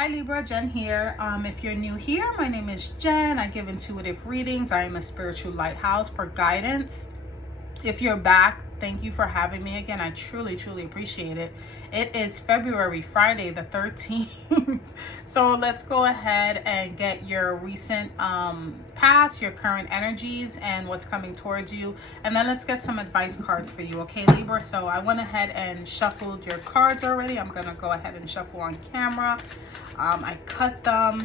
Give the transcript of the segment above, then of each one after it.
Hi Libra, Jen here. If you're new here, my name is Jen. I give intuitive readings. I am a spiritual lighthouse for guidance. If you're back, thank you for having me again. I truly appreciate it. It is February, Friday the 13th. So let's go ahead and get your recent past, your current energies, and what's coming towards you. And then let's get some advice cards for you, okay, Libra? So I went ahead and shuffled your cards already. I'm going to go ahead and shuffle on camera. I cut them.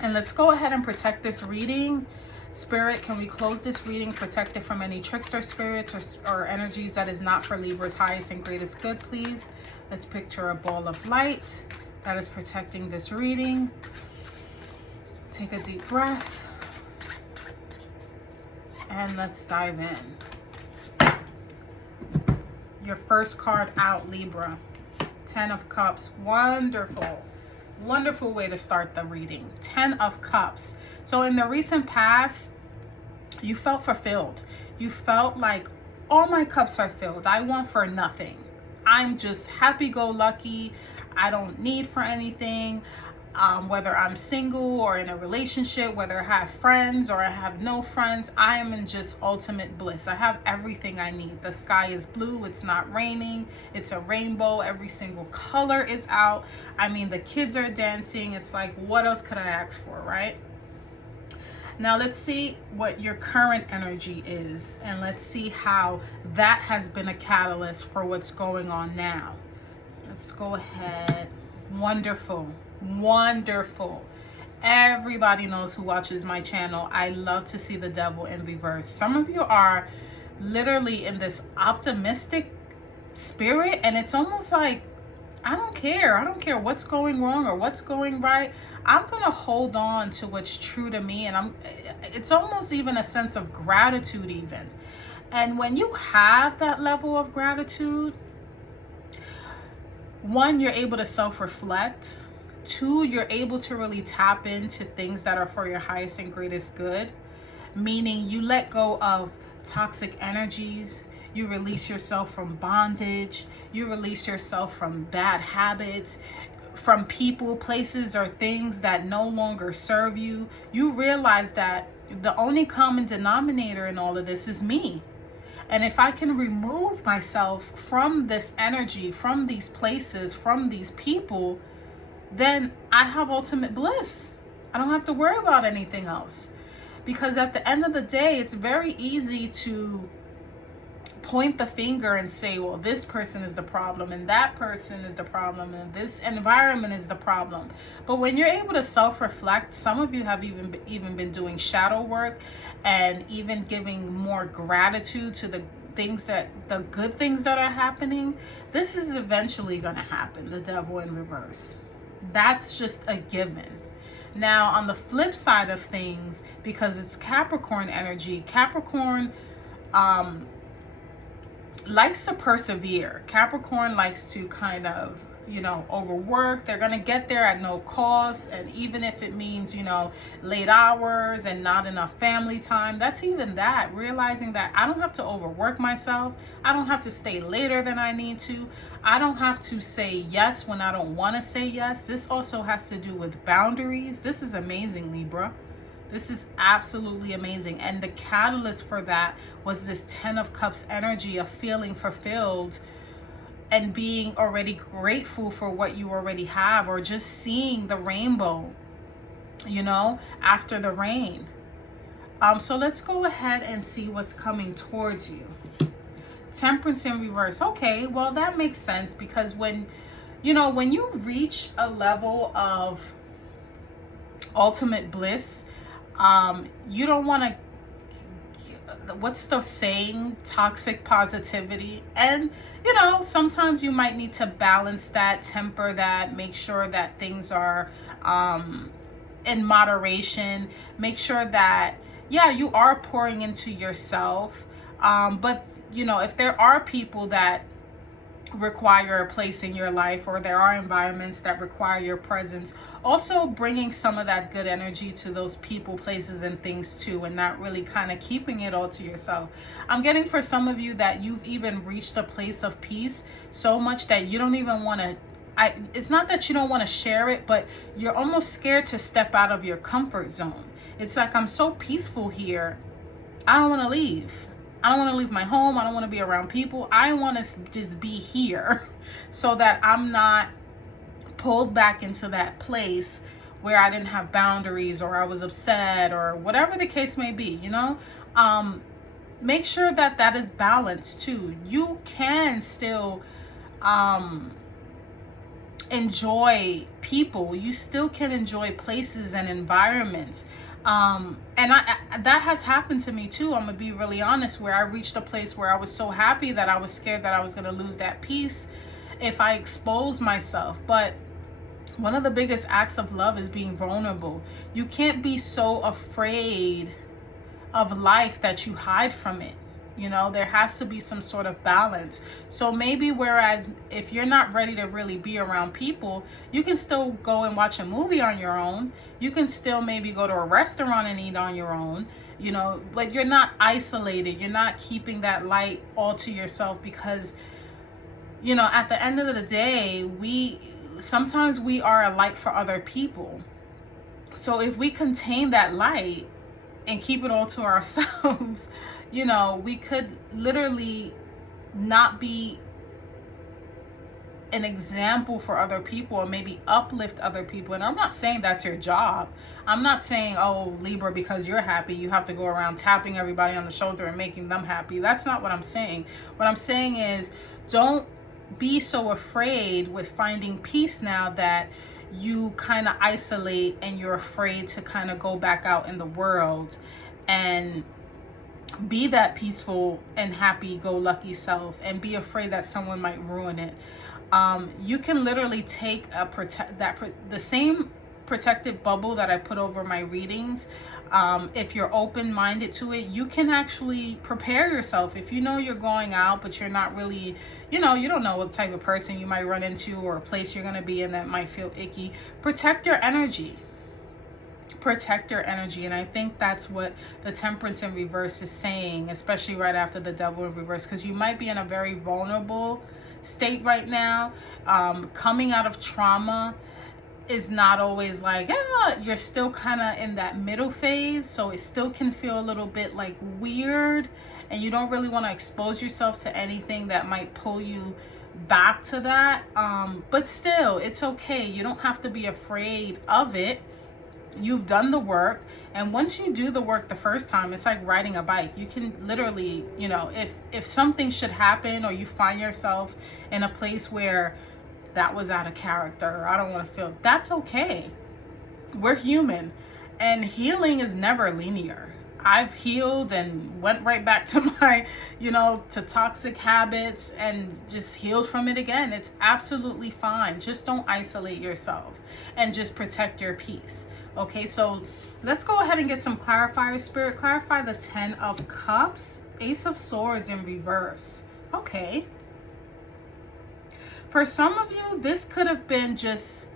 And let's go ahead and protect this reading. Spirit, can we close this reading, protect it from any trickster spirits or energies that is not for Libra's highest and greatest good, please? Let's picture a ball of light that is protecting this reading. Take a deep breath. And let's dive in. Your first card out, Libra. 10 of Cups. Wonderful. Wonderful way to start the reading. 10 of Cups. So in the recent past, you felt fulfilled. You felt like, all my cups are filled. I want for nothing. I'm just happy-go-lucky. I don't need for anything. Whether I'm single or in a relationship, whether I have friends or I have no friends, I am in just ultimate bliss. I have everything I need. The sky is blue. It's not raining. It's a rainbow. Every single color is out. I mean, the kids are dancing. It's like, what else could I ask for, right? Now let's see what your current energy is, and let's see how that has been a catalyst for what's going on now. Let's go ahead. Wonderful. Wonderful. Everybody knows who watches my channel, I love to see the devil in reverse. Some of you are literally in this optimistic spirit, and it's almost like, I don't care what's going wrong or what's going right. I'm gonna hold on to what's true to me, and it's almost even a sense of gratitude even. And when you have that level of gratitude, one, you're able to self-reflect. Two, you're able to really tap into things that are for your highest and greatest good, meaning you let go of toxic energies. You release yourself from bondage. You release yourself from bad habits, from people, places, or things that no longer serve you. You realize that the only common denominator in all of this is me. And if I can remove myself from this energy, from these places, from these people, then I have ultimate bliss. I don't have to worry about anything else. Because at the end of the day, it's very easy to point the finger and say, well, this person is the problem and that person is the problem and this environment is the problem. But when you're able to self-reflect, some of you have even been doing shadow work and even giving more gratitude to the good things that are happening. This is eventually going to happen, the devil in reverse. That's just a given. Now, on the flip side of things, because it's Capricorn energy, Capricorn likes to persevere. Capricorn likes to kind of, overwork. They're going to get there at no cost. And even if it means, late hours and not enough family time, that's even that. Realizing that I don't have to overwork myself. I don't have to stay later than I need to. I don't have to say yes when I don't want to say yes. This also has to do with boundaries. This is amazing, Libra. This is absolutely amazing. And the catalyst for that was this 10 of Cups energy of feeling fulfilled and being already grateful for what you already have, or just seeing the rainbow, after the rain. So let's go ahead and see what's coming towards you. Temperance in reverse. Okay, well, that makes sense, because when you reach a level of ultimate bliss, you don't want to, what's the saying, toxic positivity. And sometimes you might need to balance that, temper that, make sure that things are in moderation. Make sure that, you are pouring into yourself, but if there are people that require a place in your life, or there are environments that require your presence, also bringing some of that good energy to those people, places, and things too, and not really kind of keeping it all to yourself. I'm getting for some of you that you've even reached a place of peace so much that you don't even want to it's not that you don't want to share it, but you're almost scared to step out of your comfort zone. It's like, I'm so peaceful here. I don't want to leave. I don't want to leave my home. I don't want to be around people. I want to just be here so that I'm not pulled back into that place where I didn't have boundaries, or I was upset, or whatever the case may be, you know? Make sure that that is balanced too. You can still enjoy people. You still can enjoy places and environments. And that has happened to me too. I'm gonna be really honest, where I reached a place where I was so happy that I was scared that I was gonna lose that peace if I exposed myself. But one of the biggest acts of love is being vulnerable. You can't be so afraid of life that you hide from it. You know, there has to be some sort of balance. So maybe, whereas if you're not ready to really be around people, you can still go and watch a movie on your own. You can still maybe go to a restaurant and eat on your own, you know, but you're not isolated. You're not keeping that light all to yourself, because, you know, at the end of the day, sometimes we are a light for other people. So if we contain that light and keep it all to ourselves, you know, we could literally not be an example for other people, or maybe uplift other people. And I'm not saying that's your job. I'm not saying, oh, Libra, because you're happy, you have to go around tapping everybody on the shoulder and making them happy. That's not what I'm saying. What I'm saying is, don't be so afraid with finding peace now that you kind of isolate, and you're afraid to kind of go back out in the world and be that peaceful and happy-go-lucky self, and be afraid that someone might ruin it. You can literally take the same protective bubble that I put over my readings. If you're open-minded to it, you can actually prepare yourself. If you know you're going out, but you're not really, you know, you don't know what type of person you might run into, or a place you're going to be in that might feel icky. Protect your energy. Protect your energy. And I think that's what the Temperance in reverse is saying, especially right after the Devil in reverse, because you might be in a very vulnerable state right now. Coming out of trauma is not always like, yeah, you're still kind of in that middle phase, so it still can feel a little bit like weird, and you don't really want to expose yourself to anything that might pull you back to that. But still, it's okay. You don't have to be afraid of it. You've done the work, and once you do the work the first time, it's like riding a bike. You can literally, you know, if something should happen, or you find yourself in a place where that was out of character, or I don't want to feel, that's okay. We're human, and healing is never linear. I've healed and went right back to my, you know, to toxic habits, and just healed from it again. It's absolutely fine. Just don't isolate yourself, and just protect your peace. Okay, so let's go ahead and get some clarifiers. Spirit, clarify the 10 of Cups, Ace of Swords in reverse. Okay. For some of you, this could have been just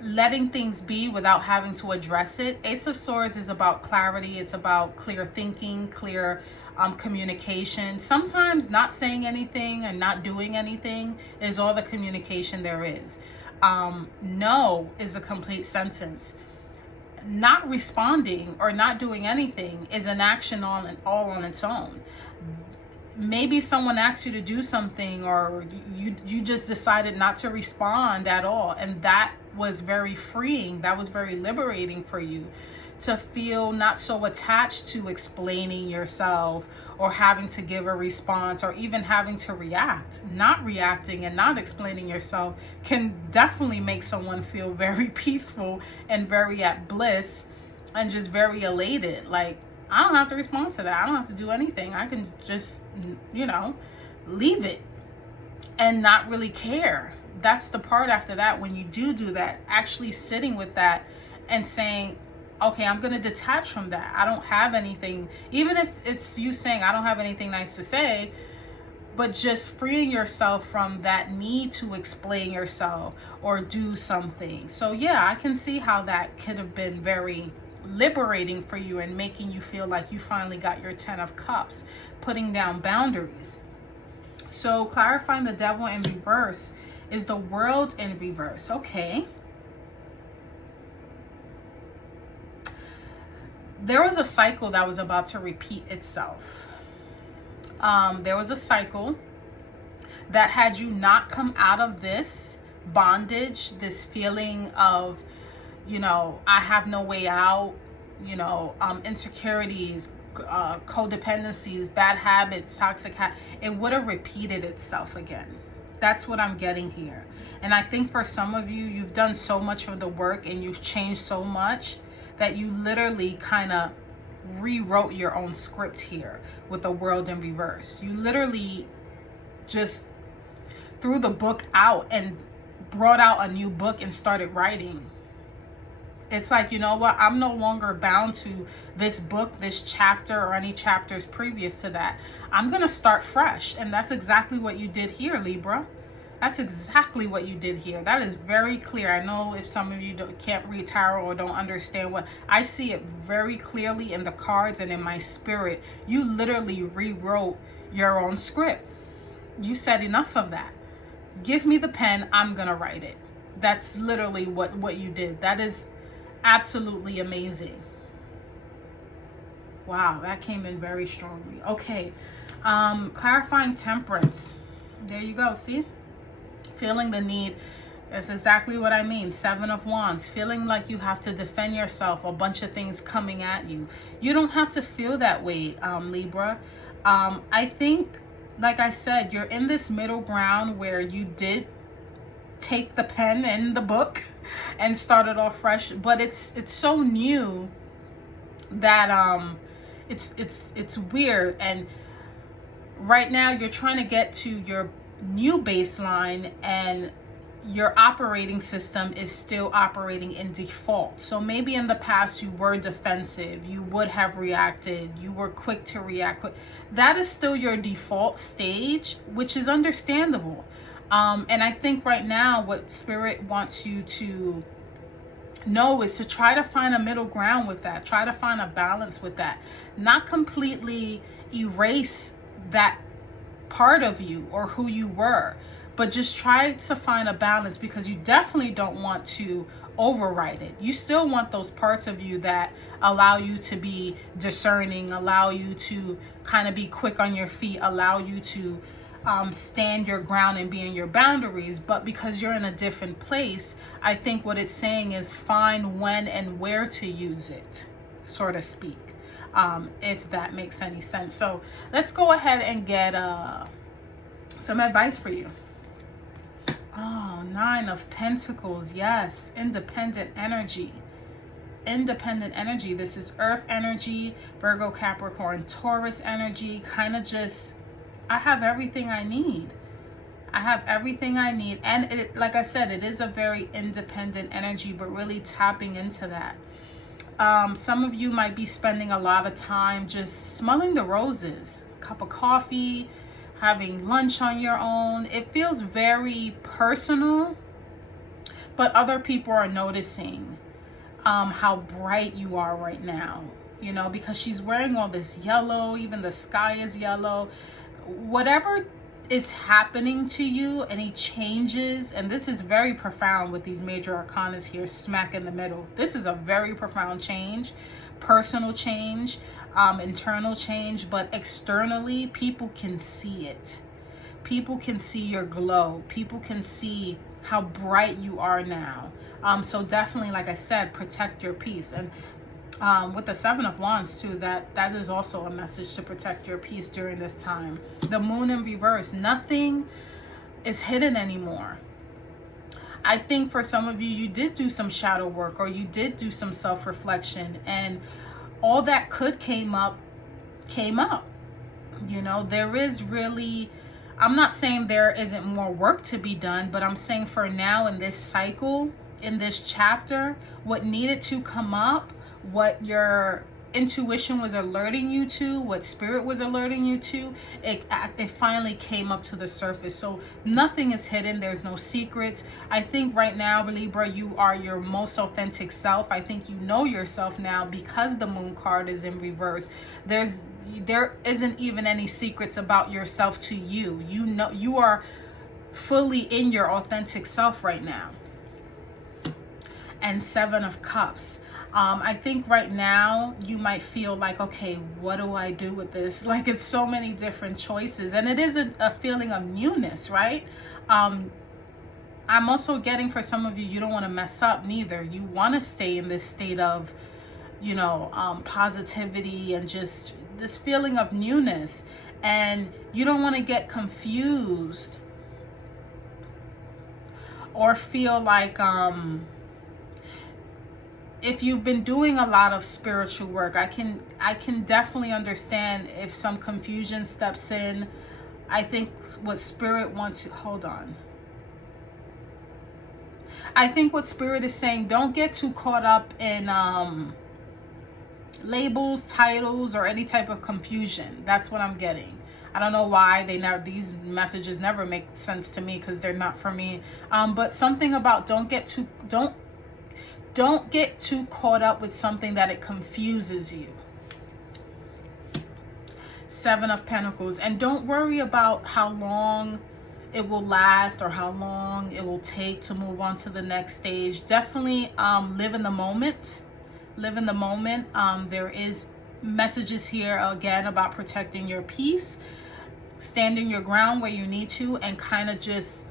letting things be without having to address it. Ace of Swords is about clarity. It's about clear thinking, clear communication. Sometimes not saying anything and not doing anything is all the communication there is. No is a complete sentence. Not responding or not doing anything is an action all on its own. Maybe someone asked you to do something, or you just decided not to respond at all, and that was very freeing. That was very liberating for you to feel not so attached to explaining yourself, or having to give a response, or even having to react. Not reacting and not explaining yourself can definitely make someone feel very peaceful and very at bliss and just very elated. Like, I don't have to respond to that. I don't have to do anything. I can just, you know, leave it and not really care. That's the part after that, when you do that, actually sitting with that and saying, okay, I'm going to detach from that. I don't have anything, even if it's you saying, I don't have anything nice to say, but just freeing yourself from that need to explain yourself or do something. So yeah, I can see how that could have been very liberating for you, and making you feel like you finally got your 10 of Cups, putting down boundaries. So clarifying the Devil in reverse is the World in reverse. Okay. There was a cycle that was about to repeat itself. There was a cycle that had you not come out of this bondage, this feeling of, you know, I have no way out, you know, insecurities, codependencies, bad habits, toxic it would have repeated itself again. That's what I'm getting here. And I think for some of you, you've done so much of the work and you've changed so much that you literally kind of rewrote your own script here with the World in reverse. You literally just threw the book out and brought out a new book and started writing. It's like, you know what? I'm no longer bound to this book, this chapter, or any chapters previous to that. I'm going to start fresh. And that's exactly what you did here, Libra. That's exactly what you did here. That is very clear. I know if some of you can't read tarot or don't understand what, I see it very clearly in the cards and in my spirit. You literally rewrote your own script. You said enough of that. Give me the pen. I'm going to write it. That's literally what you did. That is absolutely amazing. Wow, that came in very strongly. Okay. Clarifying Temperance. There you go. See? Feeling the need. That's exactly what I mean. 7 of Wands. Feeling like you have to defend yourself. A bunch of things coming at you. You don't have to feel that way, Libra. I think, like I said, you're in this middle ground where you did take the pen and the book and started off fresh, but it's so new that it's weird. And right now you're trying to get to your new baseline and your operating system is still operating in default. So maybe in the past you were defensive, you would have reacted, you were quick to react. That is still your default stage, which is understandable. And I think right now what Spirit wants you to know is to try to find a middle ground with that. Try to find a balance with that. Not completely erase that part of you or who you were, but just try to find a balance, because you definitely don't want to override it. You still want those parts of you that allow you to be discerning, allow you to kind of be quick on your feet, allow you to stand your ground and be in your boundaries. But because you're in a different place, I think what it's saying is find when and where to use it, so to speak, if that makes any sense. So let's go ahead and get some advice for you. Oh, 9 of Pentacles. Yes, independent energy. Independent energy. This is Earth energy, Virgo, Capricorn, Taurus energy. Kind of just, I have everything I need. I have everything I need. And it, like I said, it is a very independent energy, but really tapping into that. Some of you might be spending a lot of time just smelling the roses. Cup of coffee, having lunch on your own. It feels very personal, but other people are noticing how bright you are right now, you know, because she's wearing all this yellow. Even the sky is yellow. Whatever is happening to you, any changes, and this is very profound with these major arcanas here smack in the middle. This is a very profound change, personal change, internal change, but externally people can see it. People can see your glow. People can see how bright you are now. So definitely, like I said, protect your peace. And with the 7 of Wands too, that is also a message to protect your peace during this time. The Moon in reverse, nothing is hidden anymore. I think for some of you, you did do some shadow work, or you did do some self-reflection, and all that came up. You know, there is really, I'm not saying there isn't more work to be done, but I'm saying for now in this cycle, in this chapter, what needed to come up, what your intuition was alerting you to, what Spirit was alerting you to, it finally came up to the surface. So nothing is hidden. There's no secrets. I think right now, Libra, you are your most authentic self. I think you know yourself now because the Moon card is in reverse. There isn't even any secrets about yourself to you. You know, you are fully in your authentic self right now. And 7 of Cups. I think right now you might feel like, okay, what do I do with this? Like, it's so many different choices, and it is a feeling of newness, right? I'm also getting, for some of you, you don't want to mess up neither. You want to stay in this state of, you know, positivity and just this feeling of newness, and you don't want to get confused or feel like if you've been doing a lot of spiritual work, I can definitely understand if some confusion steps in. I think what Spirit wants to, hold on. I think what Spirit is saying, don't get too caught up in labels, titles, or any type of confusion. That's what I'm getting. I don't know why these messages never make sense to me, because they're not for me. But something about don't get too caught up with something that it confuses you. 7 of Pentacles. And don't worry about how long it will last or how long it will take to move on to the next stage. Definitely live in the moment. Live in the moment. There is messages here again about protecting your peace, standing your ground where you need to, and kind of just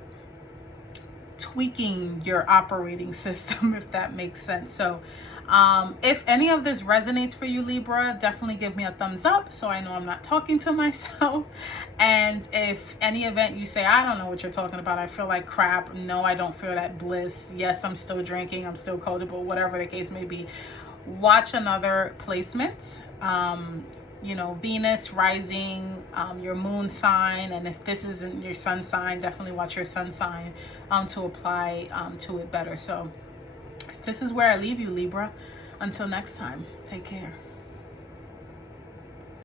tweaking your operating system, if that makes sense. So if any of this resonates for you, Libra, definitely give me a thumbs up so I know I'm not talking to myself. And if any event you say, I don't know what you're talking about, I feel like crap, no, I don't feel that bliss, yes, I'm still drinking, I'm still codable, whatever the case may be, watch another placement. You know, Venus rising, your moon sign, and if this isn't your sun sign, definitely watch your sun sign to apply to it better. So this is where I leave you, Libra. Until next time, take care.